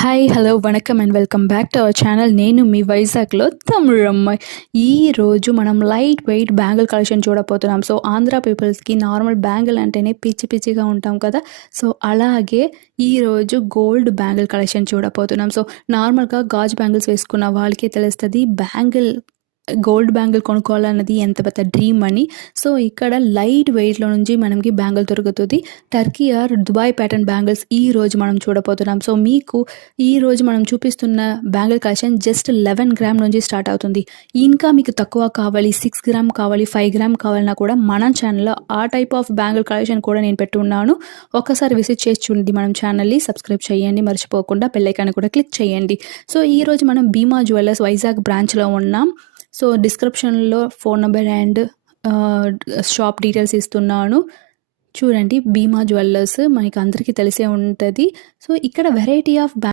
Hi hello vanakkam and welcome back to our channel. నేను మీ వైజాగ్లో తమిళమ్మాయి. ఈరోజు మనం లైట్ వెయిట్ బ్యాంగిల్ కలెక్షన్ చూడబోతున్నాం. సో ఆంధ్ర పీపుల్స్కి నార్మల్ బ్యాంగిల్ అంటేనే పిచ్చి పిచ్చిగా ఉంటాం కదా. సో అలాగే ఈరోజు గోల్డ్ బ్యాంగిల్ కలెక్షన్ చూడబోతున్నాం. సో నార్మల్గా గాజు బ్యాంగిల్స్ వేసుకున్న వాళ్ళకే తెలుస్తుంది గోల్డ్ బ్యాంగిల్ కొనుక్కోవాలన్నది ఎంత పెద్ద డ్రీమ్ అని. సో ఇక్కడ లైట్ వెయిట్లో నుంచి మనకి బ్యాంగిల్ దొరుకుతుంది. Turkey or Dubai pattern bangles ఈ రోజు మనం చూడబోతున్నాం. సో మీకు ఈ రోజు మనం చూపిస్తున్న బ్యాంగిల్ కలెక్షన్ జస్ట్ 11 గ్రామ్ నుంచి స్టార్ట్ అవుతుంది. ఇంకా మీకు తక్కువ కావాలి, 6 గ్రామ్ కావాలి, 5 గ్రామ్ కావాలన్నా కూడా మన ఛానల్లో ఆ టైప్ ఆఫ్ బ్యాంగిల్ కలెక్షన్ కూడా నేను పెట్టున్నాను. ఒక్కసారి విజిట్ చేసి చూడండి మన ఛానల్ని, సబ్స్క్రైబ్ చేయండి, మర్చిపోకుండా బెల్ ఐకాన్ కూడా క్లిక్ చేయండి. సో ఈరోజు మనం భీమా జ్యువెలర్స్ వైజాగ్ బ్రాంచ్లో ఉన్నాం. సో డిస్క్రిప్షన్లో phone number and shop details ఇస్తున్నాను. చూడండి, భీమా జ్యువెలర్స్ మనకి అందరికీ తెలిసే ఉంటుంది. సో ఇక్కడ వెరైటీ ఆఫ్